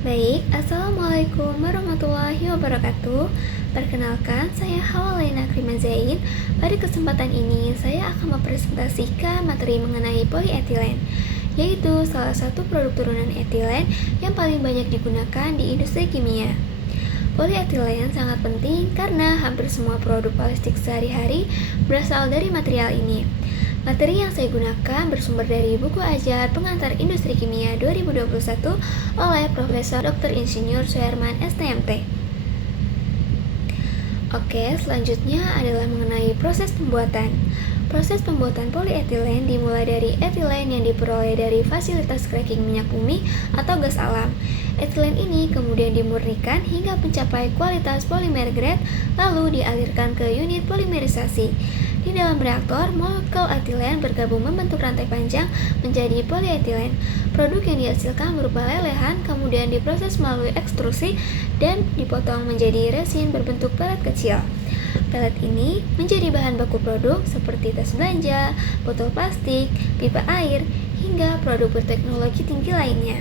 Baik, Assalamualaikum warahmatullahi wabarakatuh. Perkenalkan, saya Hawalaina Krimazain. Pada kesempatan ini, saya akan mempresentasikan materi mengenai polyethylene, yaitu salah satu produk turunan etilen yang paling banyak digunakan di industri kimia. Polyethylene sangat penting karena hampir semua produk plastik sehari-hari berasal dari material ini. Materi yang saya gunakan bersumber dari buku ajar Pengantar Industri Kimia 2021 oleh Profesor Dr. Insinyur Suherman STMT. Oke, selanjutnya adalah mengenai proses pembuatan. Proses pembuatan polyethylene dimulai dari etilen yang diperoleh dari fasilitas cracking minyak bumi atau gas alam. Etilen ini kemudian dimurnikan hingga mencapai kualitas polimer grade, lalu dialirkan ke unit polimerisasi. Di dalam reaktor, molekul etilen bergabung membentuk rantai panjang menjadi polyethylene. Produk yang dihasilkan berupa lelehan, kemudian diproses melalui ekstrusi dan dipotong menjadi resin berbentuk pelet kecil. Pelet ini menjadi bahan baku produk seperti tas belanja, botol plastik, pipa air, hingga produk berteknologi tinggi lainnya.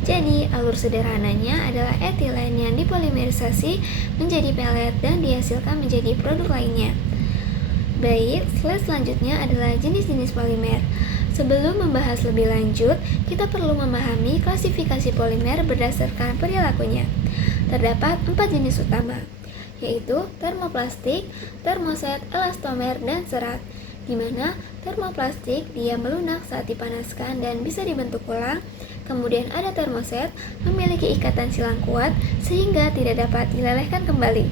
Jadi, alur sederhananya adalah etilen yang dipolimerisasi menjadi pelet dan dihasilkan menjadi produk lainnya. Baik, slide selanjutnya adalah jenis-jenis polimer. Sebelum membahas lebih lanjut, kita perlu memahami klasifikasi polimer berdasarkan perilakunya. Terdapat 4 jenis utama, yaitu termoplastik, termoset, elastomer, dan serat. Di mana termoplastik dia melunak saat dipanaskan dan bisa dibentuk ulang. Kemudian ada termoset, memiliki ikatan silang kuat sehingga tidak dapat dilelehkan kembali.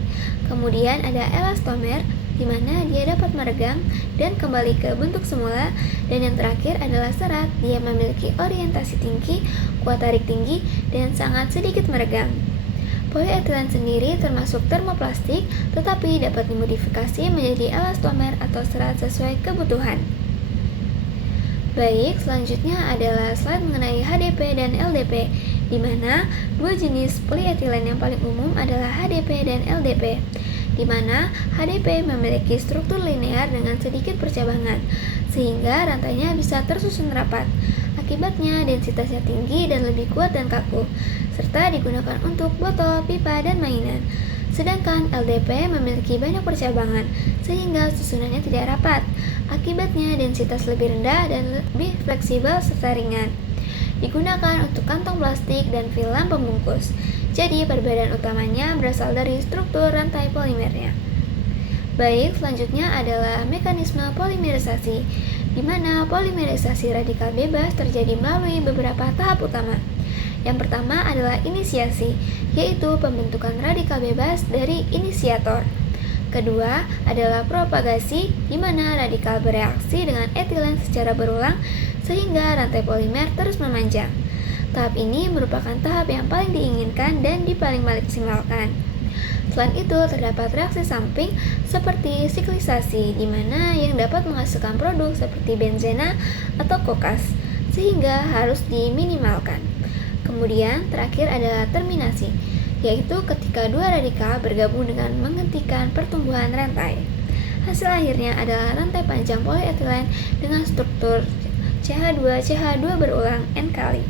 Kemudian ada elastomer, di mana dia dapat meregang dan kembali ke bentuk semula. Dan yang terakhir adalah serat, dia memiliki orientasi tinggi, kuat tarik tinggi, dan sangat sedikit meregang. Polyethylene sendiri termasuk termoplastik, tetapi dapat dimodifikasi menjadi elastomer atau serat sesuai kebutuhan. Baik, selanjutnya adalah slide mengenai HDP dan LDP, di mana dua jenis polyethylene yang paling umum adalah HDP dan LDP, di mana HDP memiliki struktur linear dengan sedikit percabangan, sehingga rantainya bisa tersusun rapat. Akibatnya densitasnya tinggi dan lebih kuat dan kaku, serta digunakan untuk botol, pipa, dan mainan. Sedangkan LDP memiliki banyak percabangan, sehingga susunannya tidak rapat. Akibatnya densitas lebih rendah dan lebih fleksibel serta ringan. Digunakan untuk kantong plastik dan film pembungkus. Jadi perbedaan utamanya berasal dari struktur rantai polimernya. Baik, selanjutnya adalah mekanisme polimerisasi, di mana polimerisasi radikal bebas terjadi melalui beberapa tahap utama. Yang pertama adalah inisiasi, yaitu pembentukan radikal bebas dari inisiator. Kedua adalah propagasi, di mana radikal bereaksi dengan etilen secara berulang sehingga rantai polimer terus memanjang. Tahap ini merupakan tahap yang paling diinginkan dan paling maksimalkan. Selain itu, terdapat reaksi samping seperti siklisasi, di mana yang dapat menghasilkan produk seperti benzena atau kokas, sehingga harus diminimalkan. Kemudian, terakhir adalah terminasi, yaitu ketika dua radikal bergabung dengan menghentikan pertumbuhan rantai. Hasil akhirnya adalah rantai panjang polyethylene dengan struktur CH2 berulang N kali.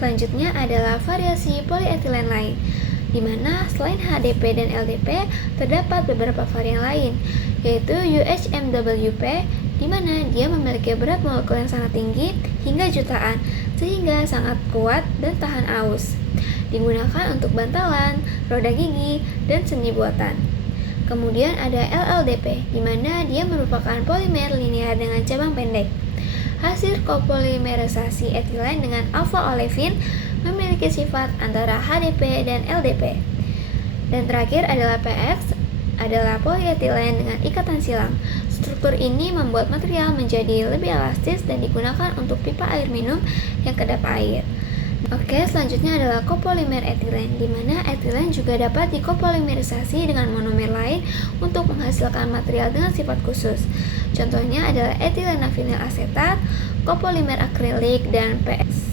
Selanjutnya adalah variasi polyethylene lain, di mana selain HDP dan LDP terdapat beberapa varian lain, yaitu UHMWP, di mana dia memiliki berat molekul yang sangat tinggi hingga jutaan, sehingga sangat kuat dan tahan aus. Digunakan untuk bantalan, roda gigi, dan sendi buatan. Kemudian ada LLDP, di mana dia merupakan polimer linear dengan cabang pendek. Hasil kopolimerisasi etilen dengan alpha-olefin memiliki sifat antara HDP dan LDP. Dan terakhir adalah PX, adalah polyethylene dengan ikatan silang. Struktur ini membuat material menjadi lebih elastis dan digunakan untuk pipa air minum yang kedap air. Oke, selanjutnya adalah copolymer etilen, di mana etilen juga dapat dikopolimerisasi dengan monomer lain untuk menghasilkan material dengan sifat khusus. Contohnya adalah etilena vinil asetat, copolymer akrilik, dan PX.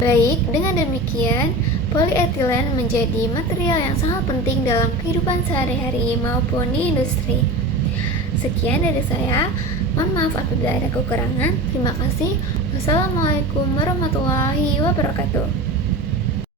Baik, dengan demikian, polyethylene menjadi material yang sangat penting dalam kehidupan sehari-hari maupun di industri. Sekian dari saya. Mohon maaf apabila ada kekurangan. Terima kasih. Wassalamualaikum warahmatullahi wabarakatuh.